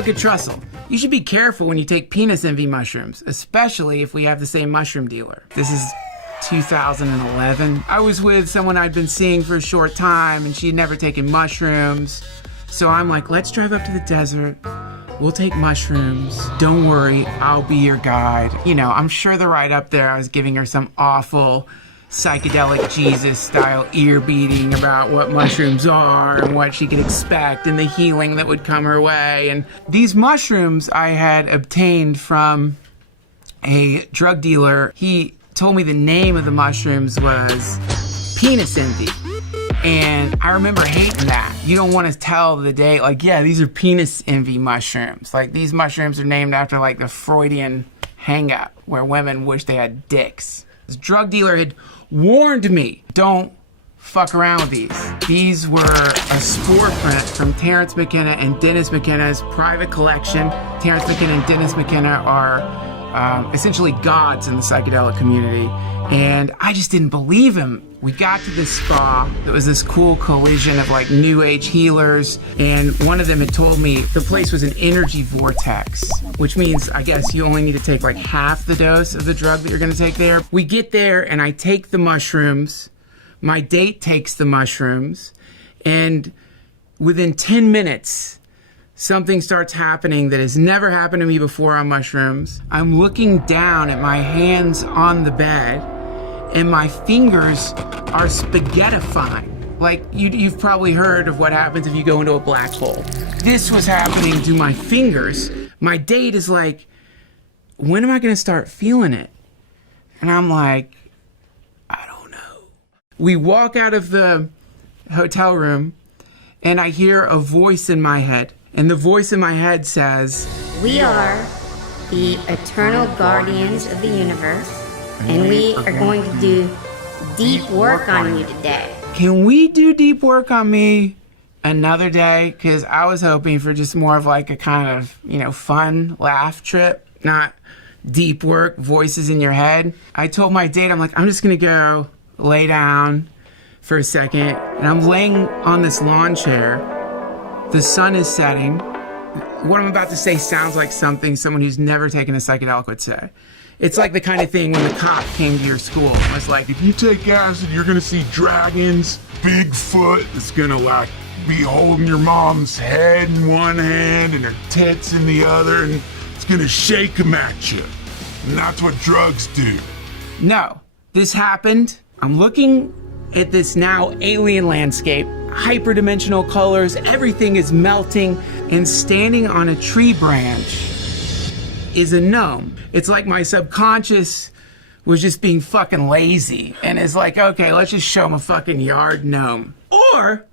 Duncan Trussell. You should be careful when you take penis envy mushrooms, especially if we have the same mushroom dealer. This is 2011. I was with someone I'd been seeing for a short time, and she had never taken mushrooms. So I'm like, let's drive up to the desert. We'll take mushrooms. Don't worry, I'll be your guide. You know, I'm sure the ride up there, I was giving her some awful psychedelic Jesus-style ear-beating about what mushrooms are and what she could expect and the healing that would come her way. And these mushrooms I had obtained from a drug dealer. He told me the name of the mushrooms was penis envy. And I remember hating that. You don't want to tell the date, like, yeah, these are penis envy mushrooms. Like, these mushrooms are named after, like, the Freudian hang-up where women wish they had dicks. This drug dealer had warned me, don't fuck around with these. These were a spore print from Terence McKenna and Dennis McKenna's private collection. Terence McKenna and Dennis McKenna are essentially gods in the psychedelic community. And I just didn't believe him. We got to this spa. There was this cool collision of like new age healers. And one of them had told me the place was an energy vortex, which means I guess you only need to take like half the dose of the drug that you're gonna take there. We get there and I take the mushrooms. My date takes the mushrooms. And within 10 minutes, something starts happening that has never happened to me before on mushrooms. I'm looking down at my hands on the bed, and my fingers are spaghettifying. Like, you've probably heard of what happens if you go into a black hole. This was happening to my fingers. My date is like, when am I gonna start feeling it? And I'm like, I don't know. We walk out of the hotel room, and I hear a voice in my head. And the voice in my head says, "We are the eternal guardians of the universe, and we are going to do deep work on you today." Can we do deep work on me another day? Because I was hoping for just more of like a kind of, fun laugh trip, not deep work, voices in your head. I told my date, I'm like, I'm just going to go lay down for a second. And I'm laying on this lawn chair. The sun is setting. What I'm about to say sounds like something someone who's never taken a psychedelic would say. It's like the kind of thing when the cop came to your school. It's like, if you take acid, you're gonna see dragons, Bigfoot is gonna be holding your mom's head in one hand and her tits in the other, and it's gonna shake them at you. And that's what drugs do. No, this happened. I'm looking at this now alien landscape, hyperdimensional colors, everything is melting, and standing on a tree branch is a gnome. It's like my subconscious was just being fucking lazy and is like, okay, let's just show him a fucking yard gnome. Or,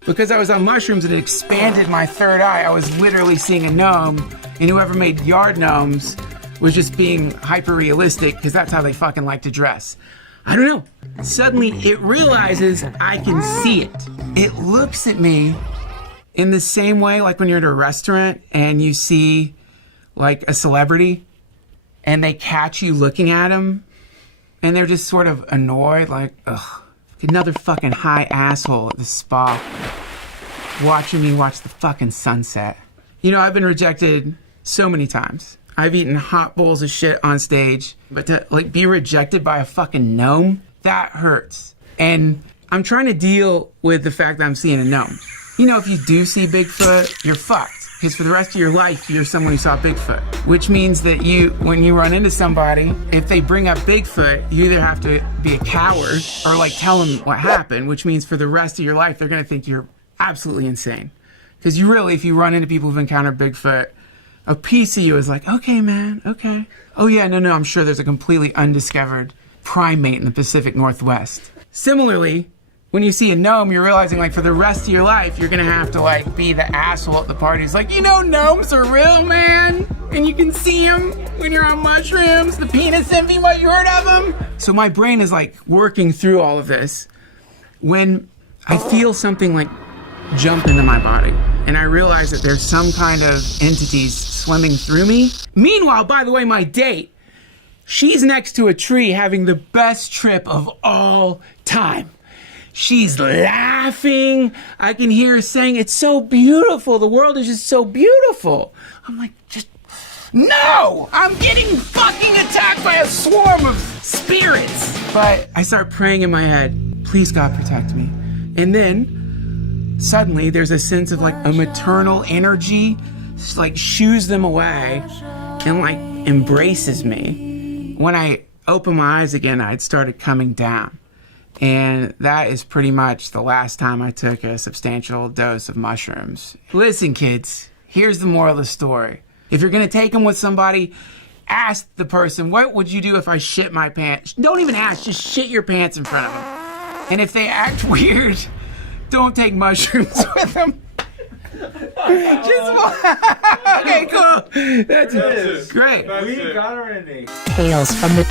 because I was on mushrooms and it expanded my third eye, I was literally seeing a gnome, and whoever made yard gnomes was just being hyper realistic because that's how they fucking like to dress. I don't know. Suddenly it realizes I can see it. It looks at me in the same way like when you're at a restaurant and you see like a celebrity and they catch you looking at them and they're just sort of annoyed, like, ugh, another fucking high asshole at the spa watching me watch the fucking sunset. I've been rejected so many times. I've eaten hot bowls of shit on stage, but to be rejected by a fucking gnome, that hurts. And I'm trying to deal with the fact that I'm seeing a gnome. If you do see Bigfoot, you're fucked. Because for the rest of your life, you're someone who saw Bigfoot. Which means that when you run into somebody, if they bring up Bigfoot, you either have to be a coward or tell them what happened, which means for the rest of your life, they're gonna think you're absolutely insane. Because if you run into people who've encountered Bigfoot, a piece of you is like, okay, man, okay. Oh yeah, no, I'm sure there's a completely undiscovered primate in the Pacific Northwest. Similarly, when you see a gnome, you're realizing for the rest of your life, you're gonna have to be the asshole at the party. It's like, gnomes are real, man. And you can see them when you're on mushrooms, the penis envy, what, you heard of them? So my brain is working through all of this when I feel something jump into my body. And I realize that there's some kind of entities swimming through me. Meanwhile, by the way, my date, she's next to a tree having the best trip of all time. She's laughing. I can hear her saying, it's so beautiful. The world is just so beautiful. I'm like, just, no! I'm getting fucking attacked by a swarm of spirits. But I start praying in my head, please God protect me. And then suddenly there's a sense of like a maternal energy, like shoos them away and like embraces me. When I opened my eyes again, I'd started coming down. And that is pretty much the last time I took a substantial dose of mushrooms. Listen, kids, here's the moral of the story. If you're gonna take them with somebody, ask the person, what would you do if I shit my pants? Don't even ask, just shit your pants in front of them. And if they act weird, don't take mushrooms with them. Okay, cool. That's it. Great. We got our ending. Tales from the